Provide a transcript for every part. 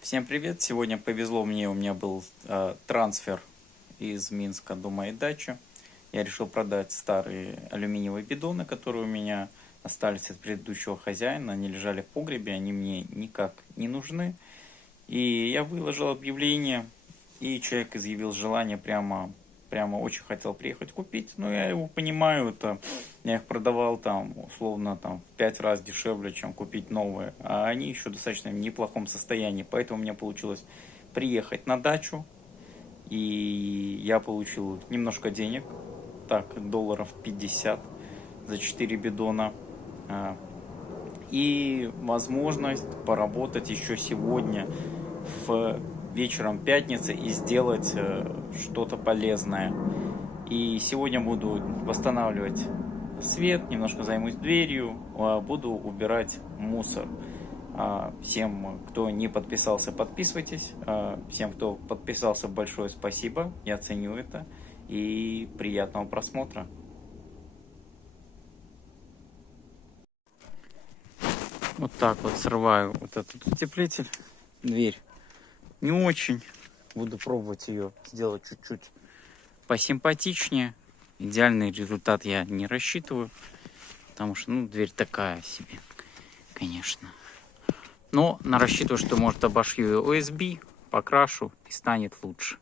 Всем привет! Сегодня повезло мне, у меня был трансфер из Минска до моей дачи. Я решил продать старые алюминиевые бидоны, которые у меня остались от предыдущего хозяина. Они лежали в погребе, они мне никак не нужны. И я выложил объявление, и человек изъявил желание прямо очень хотел приехать купить. Но я его понимаю, я их продавал там условно в 5 раз дешевле, чем купить новые. А они еще достаточно в неплохом состоянии. Поэтому у меня получилось приехать на дачу. И я получил немножко денег. Так, долларов 50 за 4 бидона. И возможность поработать еще сегодня вечером пятницы и сделать что-то полезное. И сегодня буду восстанавливать свет, немножко займусь дверью, буду убирать мусор. Всем, кто не подписался, подписывайтесь. Всем, кто подписался, большое спасибо. Я ценю это. И приятного просмотра. Вот так вот срываю вот этот утеплитель. Дверь не очень. Буду пробовать ее сделать чуть-чуть посимпатичнее. Идеальный результат я не рассчитываю, потому что, дверь такая себе, конечно. Но рассчитываю, что, может, обошью ее OSB, покрашу и станет лучше.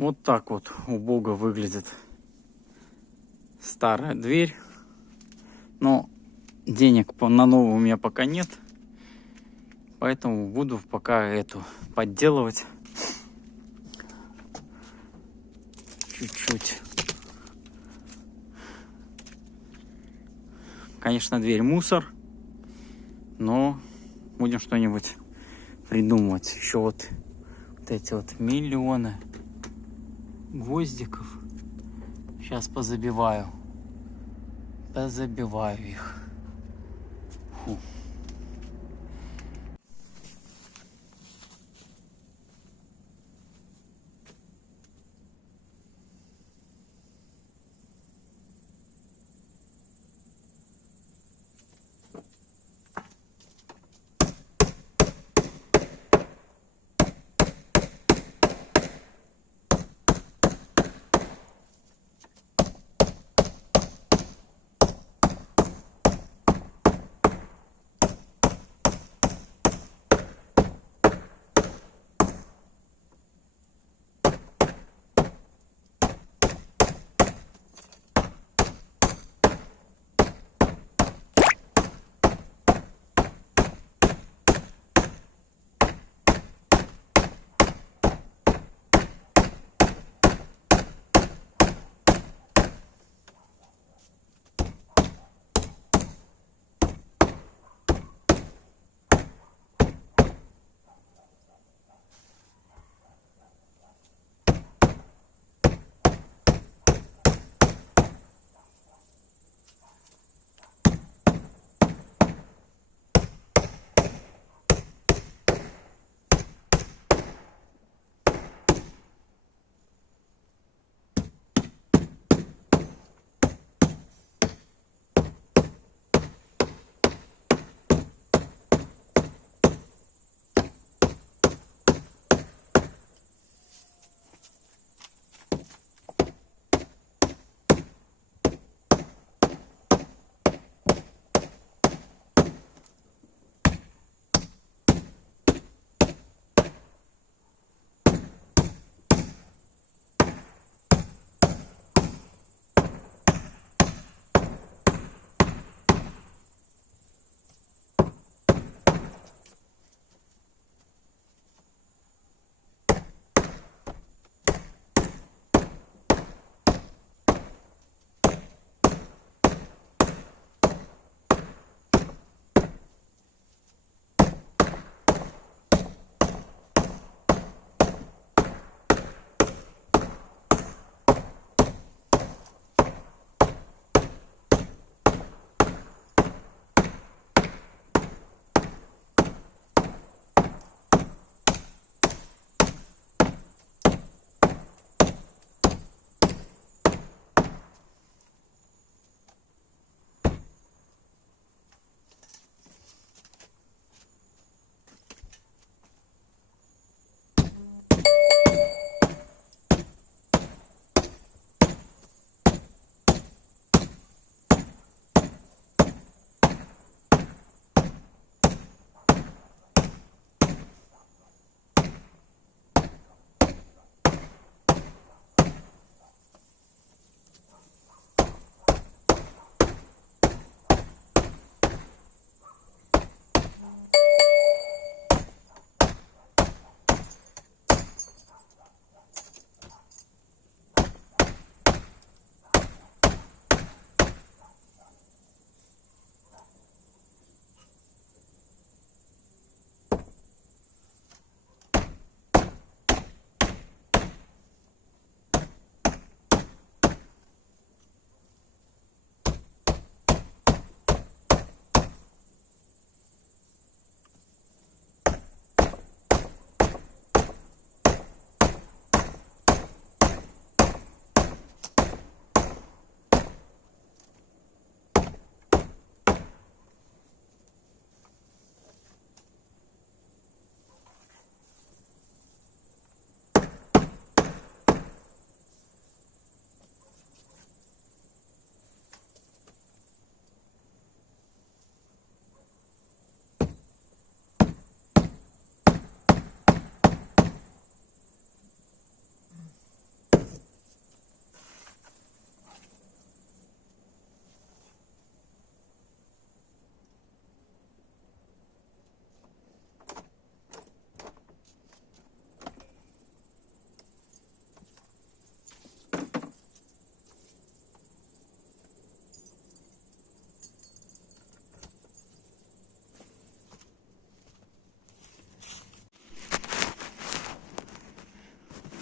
Вот так вот убого выглядит старая дверь. Но денег на новую у меня пока нет. Поэтому буду пока эту подделывать. Чуть-чуть. Конечно, дверь мусор. Но будем что-нибудь придумывать. Еще вот эти вот миллионы гвоздиков. Сейчас позабиваю. Позабиваю их. Фу.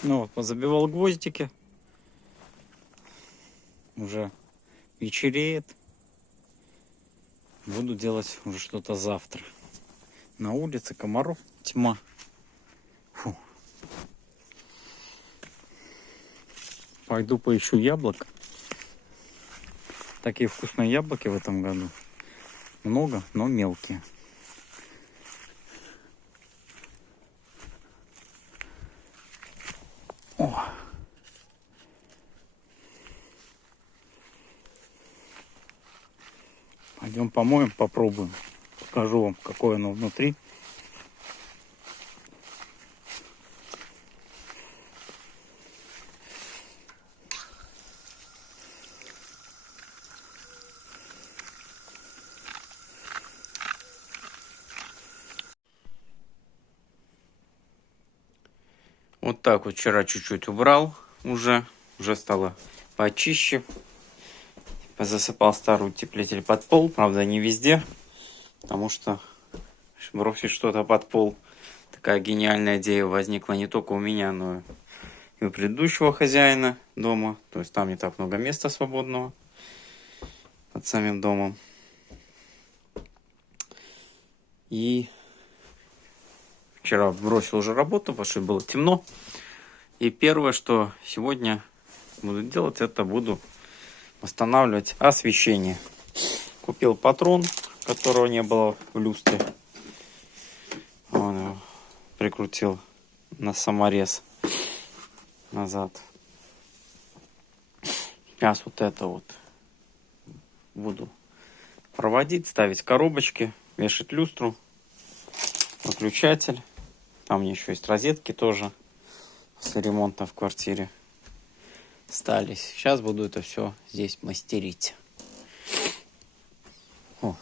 Ну вот, позабивал гвоздики. Уже вечереет. Буду делать уже что-то завтра. На улице комаров тьма. Фу. Пойду поищу яблок. Такие вкусные яблоки в этом году. Много, но мелкие. О. Пойдем помоем, попробуем. Покажу вам, какое оно внутри. Вот так вот вчера чуть-чуть убрал уже стало почище. Засыпал старый утеплитель под пол, правда не везде, потому что бросить что-то под пол, такая гениальная идея возникла не только у меня, но и у предыдущего хозяина дома. То есть там не так много места свободного под самим домом. И вчера бросил уже работу, потому что было темно. И первое, что сегодня буду делать, это буду восстанавливать освещение. Купил патрон, которого не было в люстре. Он его прикрутил на саморез назад. Сейчас вот это вот буду проводить, ставить коробочки, вешать люстру, выключатель. Там мне еще есть розетки тоже после ремонта в квартире остались. Сейчас буду это все здесь мастерить. О.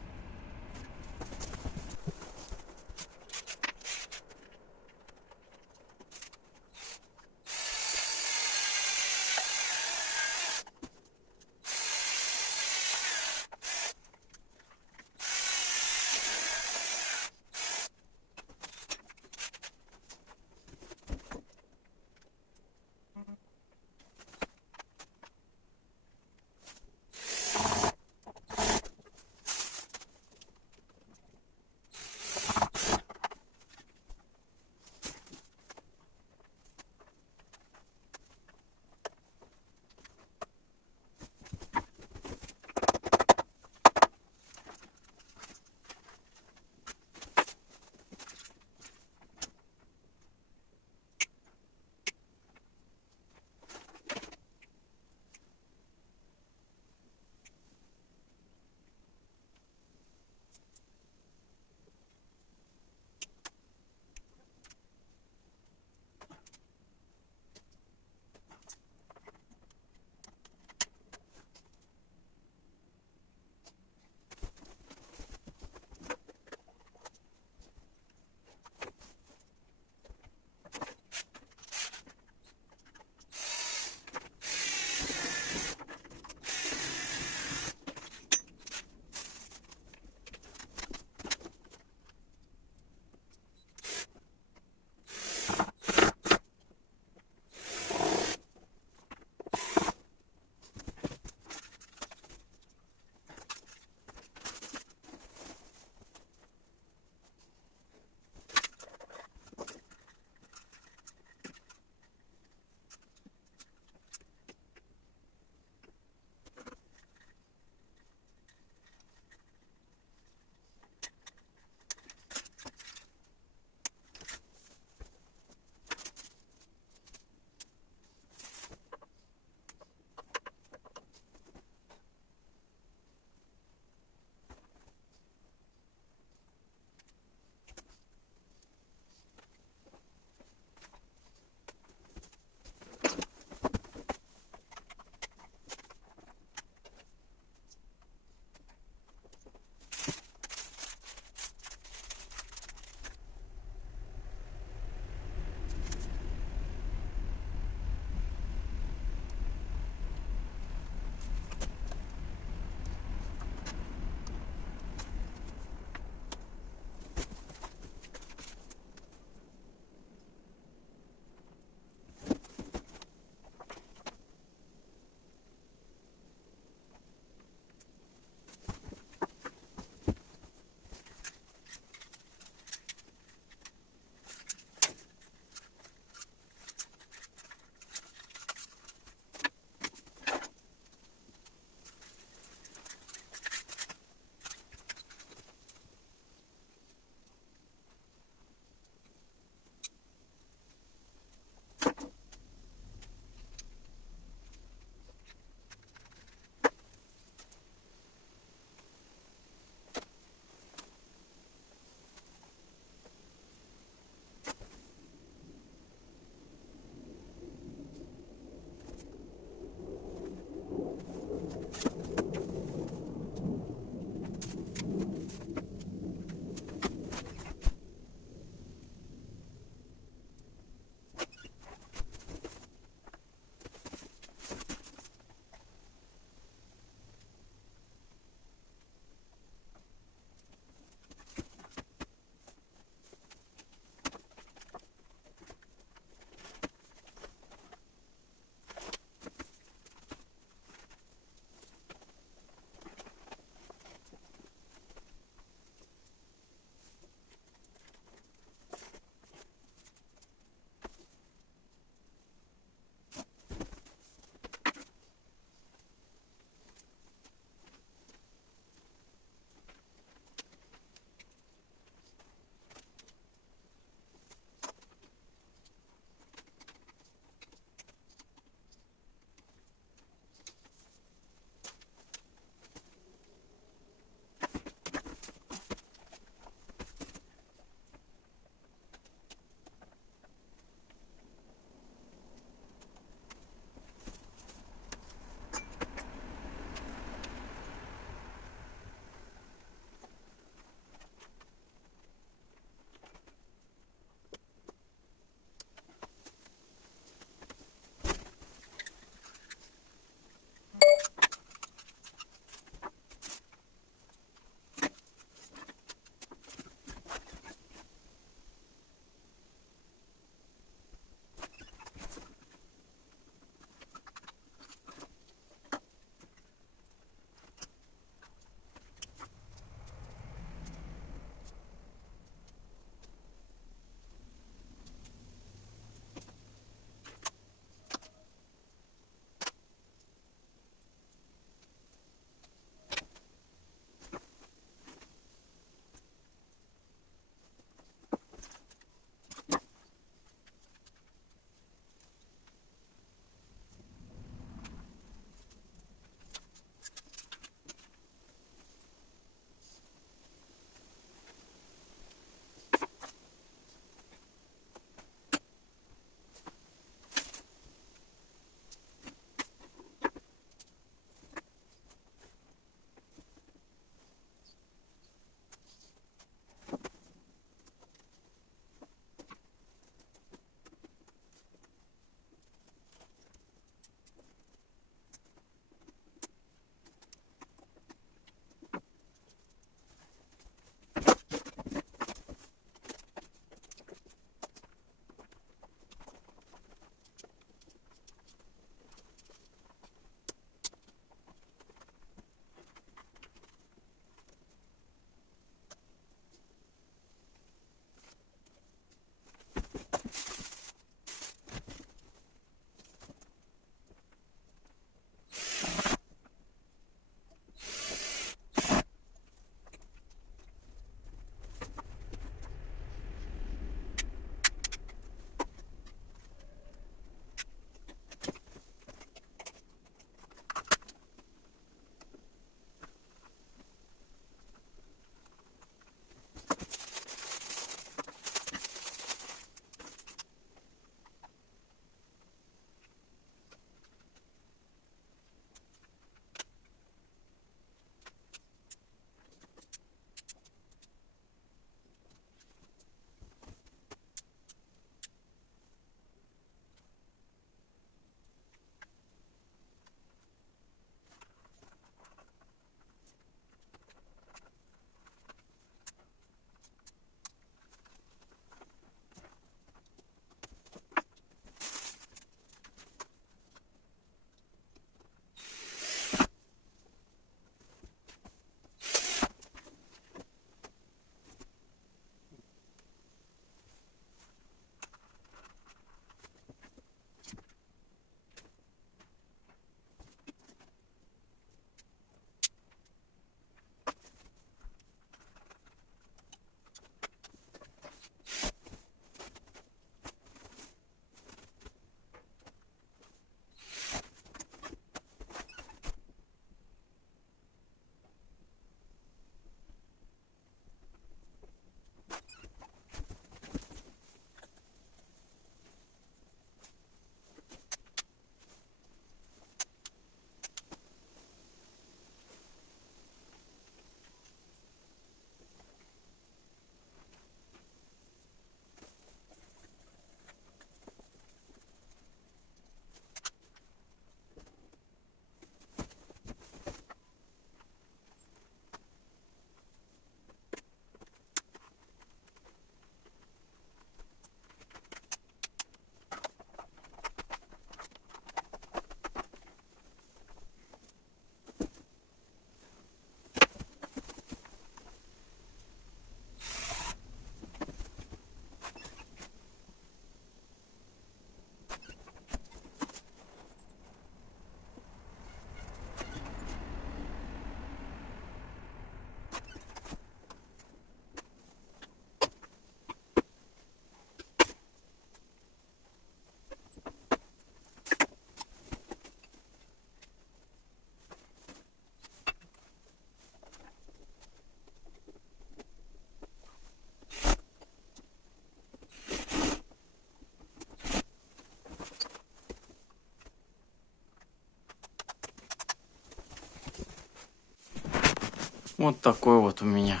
Вот такой вот у меня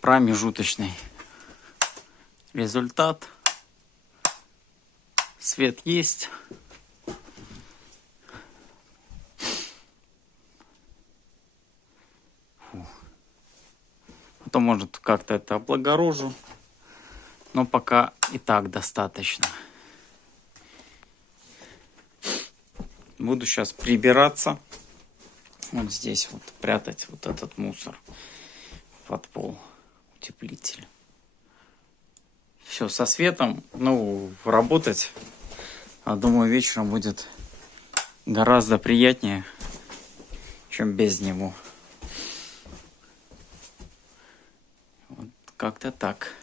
промежуточный результат. Свет есть. Потом, может, как-то это облагорожу. Но пока и так достаточно. Буду сейчас прибираться. Вот здесь вот прятать вот этот мусор под пол. Утеплитель. Все, со светом, ну, работать, думаю, вечером будет гораздо приятнее, чем без него. Вот как-то так.